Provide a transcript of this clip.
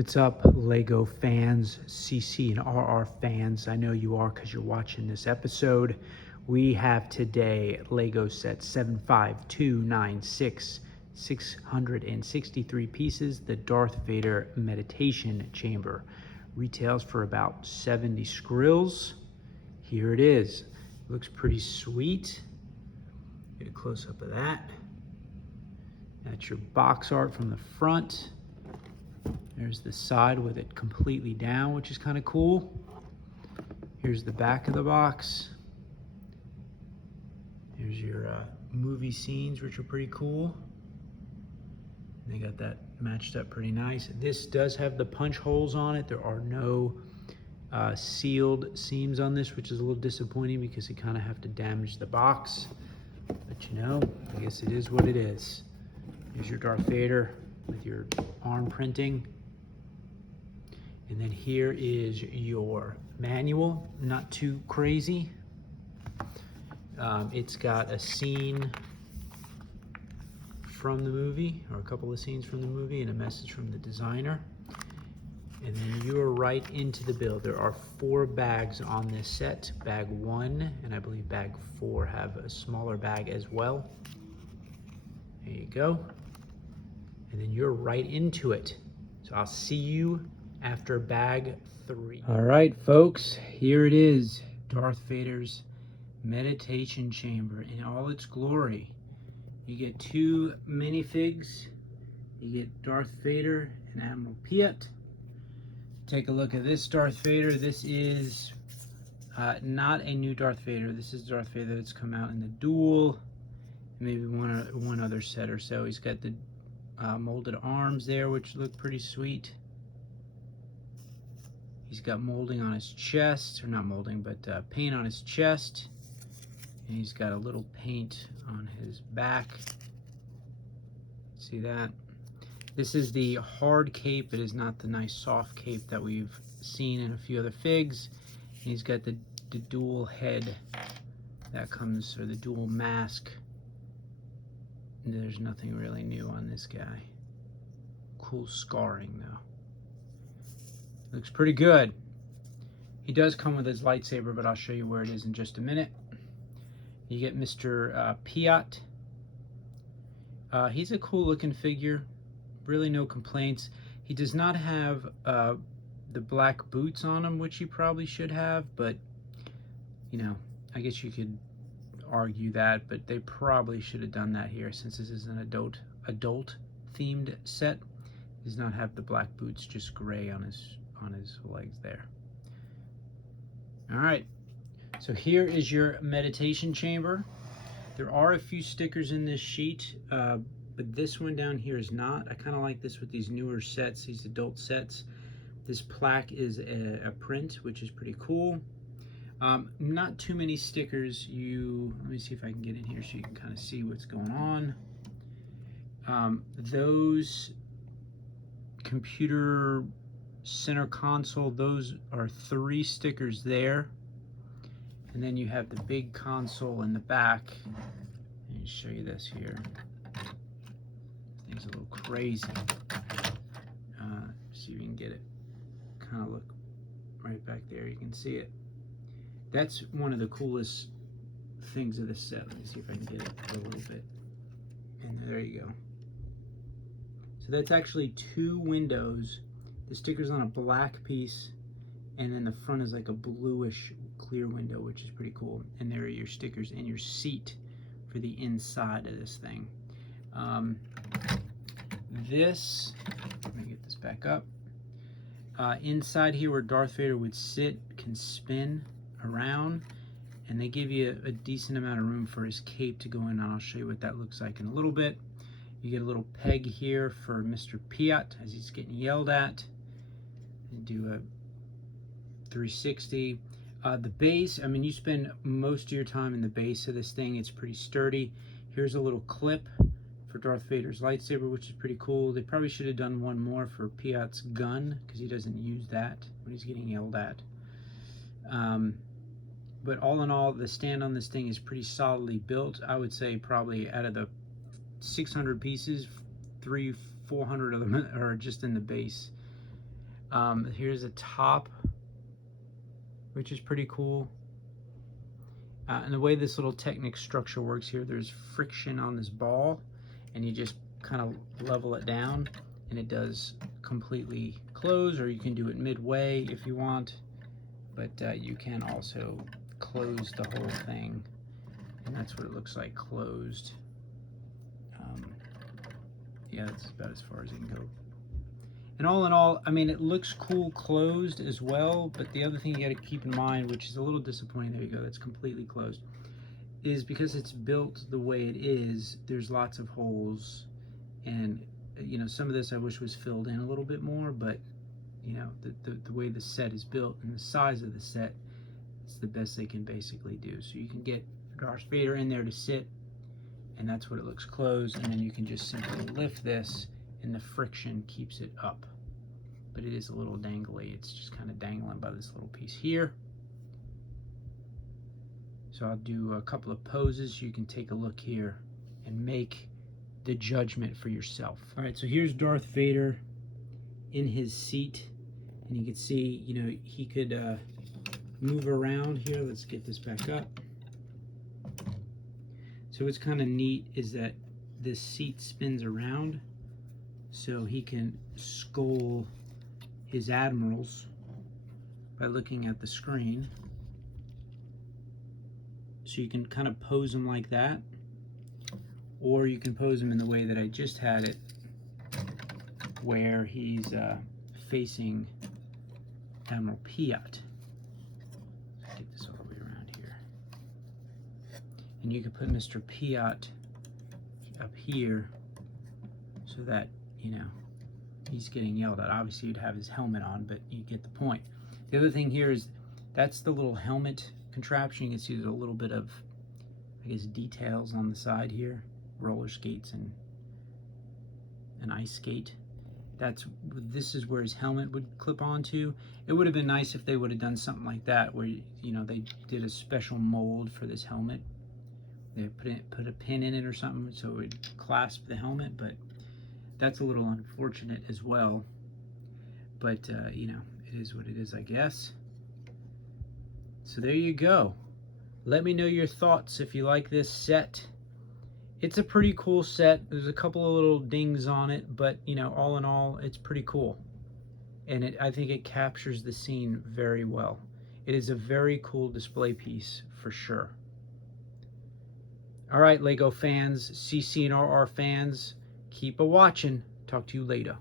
What's up, Lego fans, CC and RR fans? I know you are because you're watching this episode. We have today Lego set 75296, 663 pieces, the Darth Vader meditation chamber. Retails for about 70 scrills. Here it is. Looks pretty sweet. Get a close up of that. That's your box art from the front. There's the side with it completely down, which is kind of cool. Here's the back of the box. Here's your movie scenes, which are pretty cool. They got that matched up pretty nice. This does have the punch holes on it. There are no sealed seams on this, which is a little disappointing because you kind of have to damage the box. But you know, I guess it is what it is. Here's your Darth Vader with your arm printing. And then here is your manual, not too crazy. It's got a scene from the movie, or a couple of scenes from the movie, and a message from the designer. And then you are right into the build. There are 4 bags on this set. Bag 1, and I believe bag 4 have a smaller bag as well. There you go. And then you're right into it. So I'll see you after bag 3. All right, folks, here it is. Darth Vader's meditation chamber in all its glory. You get 2 minifigs. You get Darth Vader and Admiral Piet. Take a look at this Darth Vader. This is not a new Darth Vader. This is Darth Vader that's come out in the duel. Maybe one other set or so. He's got the molded arms there, which look pretty sweet. He's got molding on his chest, or not molding, but paint on his chest. And he's got a little paint on his back. See that? This is the hard cape. It is not the nice soft cape that we've seen in a few other figs. And he's got the dual head that comes, or the dual mask. There's nothing really new on this guy. Cool scarring though. Looks pretty good. He does come with his lightsaber, but I'll show you where it is in just a minute. You get Mr. Piet. He's a cool looking figure. Really no complaints. He does not have the black boots on him, which he probably should have, but you know, I guess you could argue that, but they probably should have done that here since this is an adult themed set. He does not have the black boots, just gray on his legs there. All right, so here is your meditation chamber. There are a few stickers in this sheet, but this one down here is not. I kind of like this with these newer sets, these adult sets. This plaque is a print, which is pretty cool. Not too many stickers. Let me see if I can get in here so you can kind of see what's going on. Those computer center console, those are 3 stickers there. And then you have the big console in the back. Let me show you this here. Thing's a little crazy. See if you can get it. Kind of look right back there. You can see it. That's one of the coolest things of this set. Let me see if I can get it a little bit. And there you go. So that's actually 2 windows. The sticker's on a black piece, and then the front is like a bluish clear window, which is pretty cool. And there are your stickers and your seat for the inside of this thing. Let me get this back up. Inside here where Darth Vader would sit can spin around, and they give you a decent amount of room for his cape to go in, and I'll show you what that looks like in a little bit. You get a little peg here for Mr. Piet as he's getting yelled at. You do a 360. The base, I mean, you spend most of your time in the base of this thing. It's pretty sturdy. Here's a little clip for Darth Vader's lightsaber, which is pretty cool. They probably should have done one more for Piet's gun, because he doesn't use that when he's getting yelled at. But all in all, the stand on this thing is pretty solidly built. I would say probably out of the 600 pieces, 300-400 of them are just in the base. Here's a top, which is pretty cool. And the way this little Technic structure works here, there's friction on this ball, and you just kind of level it down, and it does completely close, or you can do it midway if you want, but you can also close the whole thing, and that's what it looks like closed. Yeah, that's about as far as it can go. And all in all, I mean, it looks cool closed as well, but the other thing you got to keep in mind, which is a little disappointing, there you go, that's completely closed, is because it's built the way it is, there's lots of holes, and you know, some of this I wish was filled in a little bit more, but you know, the way the set is built and the size of the set, it's the best they can basically do. So you can get Darth Vader in there to sit, and that's what it looks closed, and then you can just simply lift this, and the friction keeps it up. But it is a little dangly. It's just kind of dangling by this little piece here. So I'll do a couple of poses. You can take a look here and make the judgment for yourself. All right, so here's Darth Vader in his seat, and you can see, you know, he could move around here. Let's get this back up. So what's kind of neat is that this seat spins around, so he can scold his admirals by looking at the screen. So you can kind of pose him like that, or you can pose him in the way that I just had it, where he's facing Admiral Piat. Get this all the way around here. And you can put Mr. Piat up here so that, you know, he's getting yelled at. Obviously you'd have his helmet on, but you get the point. The other thing here is that's the little helmet contraption. You can see there's a little bit of, I guess, details on the side here, roller skates and an ice skate. This is where his helmet would clip onto. It would have been nice if they would have done something like that, where, you know, they did a special mold for this helmet. They put a pin in it or something so it would clasp the helmet, but that's a little unfortunate as well. But you know, it is what it is, I guess. So there you go. Let me know your thoughts if you like this set. It's a pretty cool set. There's a couple of little dings on it, but you know, all in all, it's pretty cool. And I think it captures the scene very well. It is a very cool display piece for sure. All right, LEGO fans, CC and RR fans, keep a watching. Talk to you later.